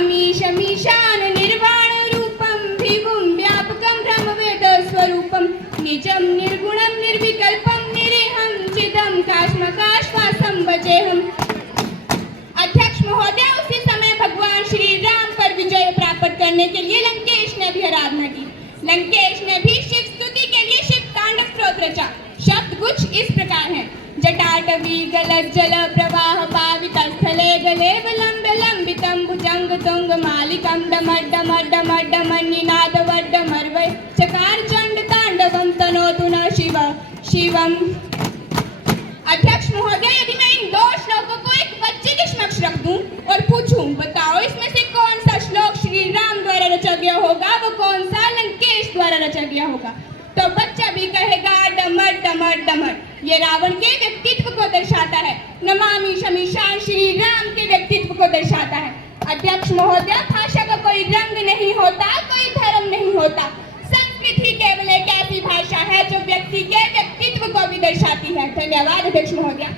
नमामि निर्वाण रूपम विभुम व्यापकम ब्रह्मवेद स्वरूपम निजम निर्गुणम निर्विकल्पम निरीहम चिदम काश्मकाश्वासम बचेहम। अध्यक्ष महोदय, उसी समय भगवान श्री राम पर विजय प्राप्त करने के लिए लंकेश ने भी आराधना की। लंकेश ने भी शिव स्तुति के लिए शिव तांडव स्तोत्र रचा। शब्द कुछ इस प्रकार हैं। जटाटवी गलत जल प्रवाह पावित स्थले गले लंब लंबितम भुजंग तुंग मालिकम डमर डमर डमर डमर निनाद वर्डमर्वै चकार चंड तांडवम तनोतु न शिव शिवम। अध्यक्ष महोदय, यदि मैं इन दो श्लोकों को एक बच्चे के समक्ष रख दूं और पूछूं, बताओ इसमें से कौन सा श्लोक श्री राम द्वारा रचा गया होगा, वो कौन सा लंकेश द्वारा रचा गया होगा, तो बच्चा भी कहेगा डमर डमर डमर। ये रावण के व्यक्तित्व को दर्शाता है। नमामि शमीशान श्री राम के व्यक्तित्व को दर्शाता है। अध्यक्ष महोदय, भाषा का कोई रंग नहीं होता, कोई धर्म नहीं होता। संस्कृत ही केवल एक ऐसी भाषा है जो व्यक्ति के व्यक्तित्व को भी दर्शाती है। धन्यवाद अध्यक्ष महोदय।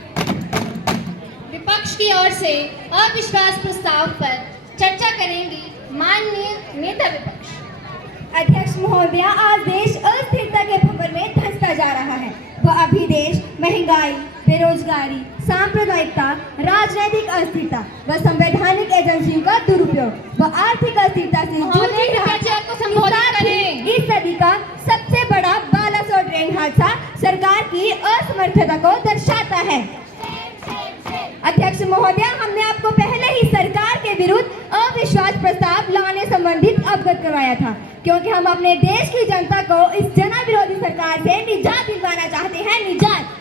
विपक्ष की ओर से अविश्वास प्रस्ताव पर चर्चा करेंगी माननीय नेता विपक्ष। अध्यक्ष महोदय, आज देश अस्थिरता के भंवर में धंसता जा रहा है। वह अभी देश महंगाई, बेरोजगारी, सांप्रदायिकता, राजनीतिक अस्थिरता व संवैधानिक एजेंसियों का दुरुपयोग व आर्थिक अस्थिरता से इस सदी का सबसे बड़ा बालासोर ट्रेन हादसा सरकार की असमर्थता को दर्शाता है। अध्यक्ष महोदय, हमने आपको पहले ही सरकार के विरुद्ध अविश्वास प्रस्ताव लाने संबंधित अवगत करवाया था, क्योंकि हम अपने देश की जनता को इस जना विरोधी सरकार से निजात दिलवाना चाहते हैं। निजात।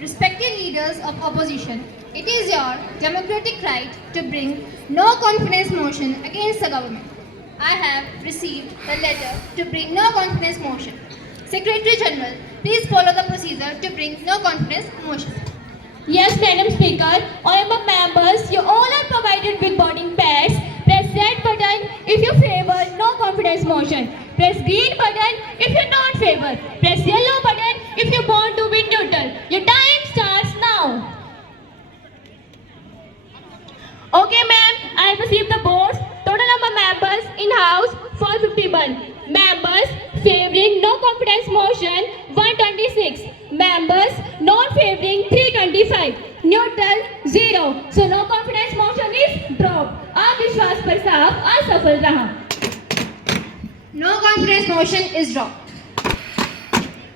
Respected leaders of opposition, it is your democratic right to bring no confidence motion against the government. I have received the letter to bring no confidence motion. Secretary General, please follow the procedure to bring no confidence motion. Yes, Madam Speaker. Honorable members, you all are provided with boarding pass. Press red button if you favor no confidence motion. Press green button if you not favor. Press yellow button if you want to be neutral. Your time starts now. Okay, ma'am. I have received the boards. Total number of members in house 451. Members favoring no confidence motion 126. Members not favoring 325. Neutral 0. So no confidence motion is dropped. अविश्वास प्रस्ताव असफल रहा। No confidence motion is dropped.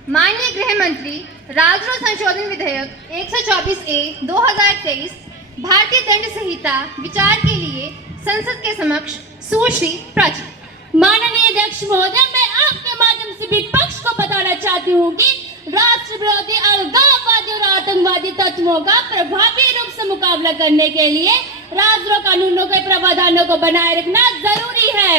माननीय गृह मंत्री, राजद्रोह संशोधन विधेयक 124A 2023 भारतीय दंड संहिता विचार के लिए संसद के समक्ष सुश्री प्राची। माननीय अध्यक्ष महोदय, मैं आपके माध्यम से विपक्ष को बताना चाहती हूँ कि राष्ट्र विरोधी, अलगाववादी और आतंकवादी तत्वों का प्रभावी रूप से मुकाबला करने के लिए राजद्रोह कानूनों के प्रावधानों को बनाए रखना जरूरी है।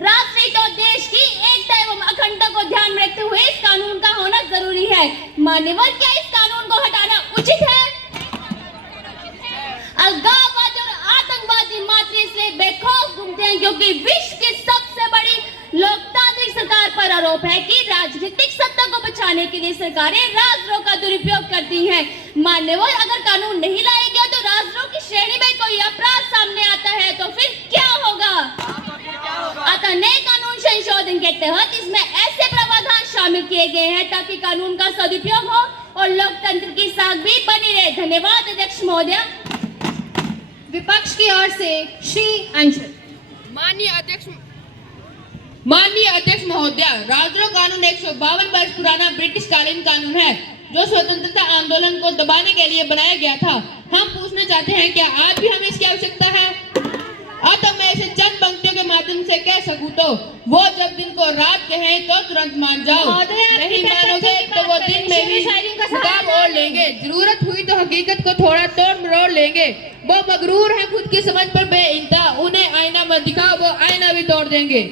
राष्ट्र हित और देश की एकता एवं अखंडता को ध्यान में रखते हुए इस कानून का होना जरूरी है। मान्यवर, क्या इस कानून को हटाना उचित है? अलगाववादी और आतंकवादी मात्र इसलिए बेखौफ घूमते हैं क्योंकि विश्व की सबसे बड़ी लोकतांत्रिक सरकार पर आरोप है कि राजनीतिक सत्ता को बचाने के लिए सरकारें राजद्रोह का दुरुपयोग करती हैं। मान्यवर, अगर कानून नहीं लाया गया तो राजद्रोह की श्रेणी में कोई अपराध सामने आता है तो फिर क्या होगा? अतः नए कानून संशोधन के तहत इसमें ऐसे प्रावधान शामिल किए गए हैं ताकि कानून का सदुपयोग हो और लोकतंत्र की साख भी बनी रहे। धन्यवाद अध्यक्ष महोदय। विपक्ष की ओर से श्री अंशुल। माननीय अध्यक्ष महोदय, राजद्रोह कानून 152 वर्ष पुराना ब्रिटिश कालीन कानून है जो स्वतंत्रता आंदोलन को दबाने के लिए बनाया गया था। हम पूछना चाहते हैं, क्या आज भी हमें इसकी आवश्यकता है? तो मैं इसे चंद पंक्तियों के माध्यम से कह सकूं तो वो जब दिन को रात कहें तो तुरंत मान जाओ, नहीं मानोगे तो वो दिन में भी मुकाम ओढ़ लेंगे, जरूरत हुई तो हकीकत को थोड़ा तोड़ मरोड़ लेंगे। वो मगरूर है खुद की समझ पर बेइंतहा, उन्हें आईना मत दिखाओ, वो आईना भी तोड़ देंगे।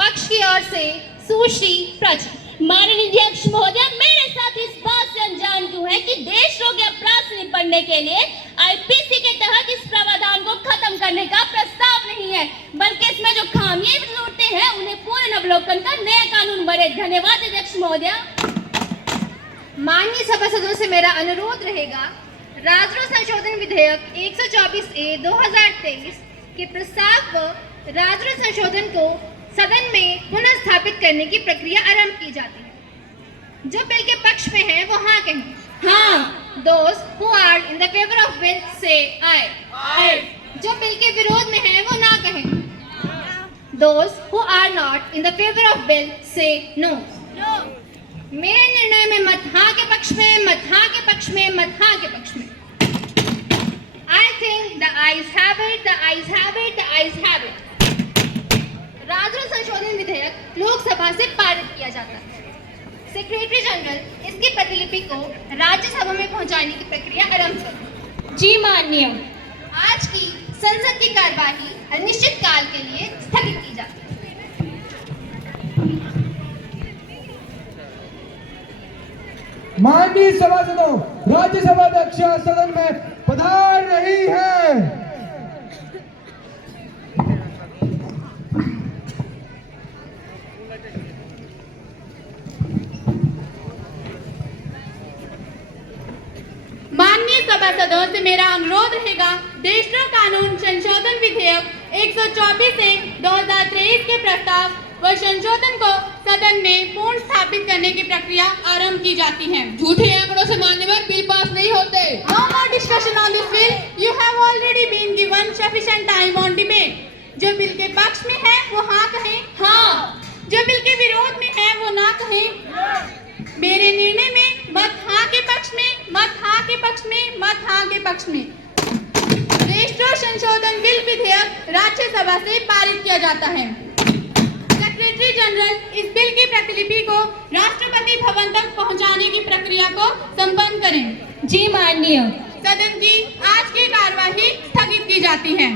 पक्ष की ओर से सुश्री प्राची। माननीय अध्यक्ष महोदय, मेरे साथ इस बात से अनजान क्यों है कि देशद्रोह के अपराध से निपटने के लिए आईपीसी के तहत इस प्रावधान को खत्म करने का प्रस्ताव नहीं है, बल्कि इसमें जो खामियां जरूरतें हैं उन्हें पूर्ण अवलोकन कर नया कानून बने। धन्यवाद अध्यक्ष महोदय। माननीय सभासदों से मेरा अनुरोध रहेगा, राजद्रोह संशोधन विधेयक 124A 2023 के प्रस्ताव पर राजद्रोह संशोधन को सदन में पुनः स्थापित करने की प्रक्रिया आरंभ की जाती है। जो बिल के पक्ष में है वो हाँ कहें। हाँ। Those who are in the favor of bill say aye. Aye. जो बिल के विरोध में है वो ना कहें। Those who are not in the favor of bill say no. मेरे निर्णय में मत हाँ के पक्ष में, मत हाँ के पक्ष में, मत हाँ के पक्ष में। I think the ayes have it, the ayes have it, the ayes have it. राजद्रोह संशोधन विधेयक लोकसभा से पारित किया जाता है। सेक्रेटरी जनरल इसकी प्रतिलिपि को राज्यसभा में पहुंचाने की प्रक्रिया आरंभ करें। जी माननीय। आज की संसद की कार्यवाही अनिश्चित काल के लिए स्थगित की जाती है। माननीय सभासदों, राज्यसभा अध्यक्ष सदन में पधार रही है। माननीय सभासदों से मेरा अनुरोध रहेगा, देशद्रोह कानून संशोधन विधेयक 124/2023 के प्रस्ताव व संशोधन को सदन में पूर्ण स्थापित करने की प्रक्रिया आरंभ की जाती है। झूठे आंकड़ों से मान्यवर बिल पास नहीं होते। No more discussion on this bill. You have already been given sufficient time on debate. जो बिल के पक्ष में है वो हाँ कहें। हाँ। जो बिल के विरोध में है वो ना कहें। मेरे निर्णय में मत हाँ के पक्ष में, मत हाँ के पक्ष में, मत हाँ के पक्ष में। देशद्रोह संशोधन बिल विधेयक राज्यसभा से पारित किया जाता है। सेक्रेटरी जनरल इस बिल की प्रतिलिपि को राष्ट्रपति भवन तक पहुंचाने की प्रक्रिया को संपन्न करें। जी माननीय। सदन की आज की कार्यवाही स्थगित की जाती है।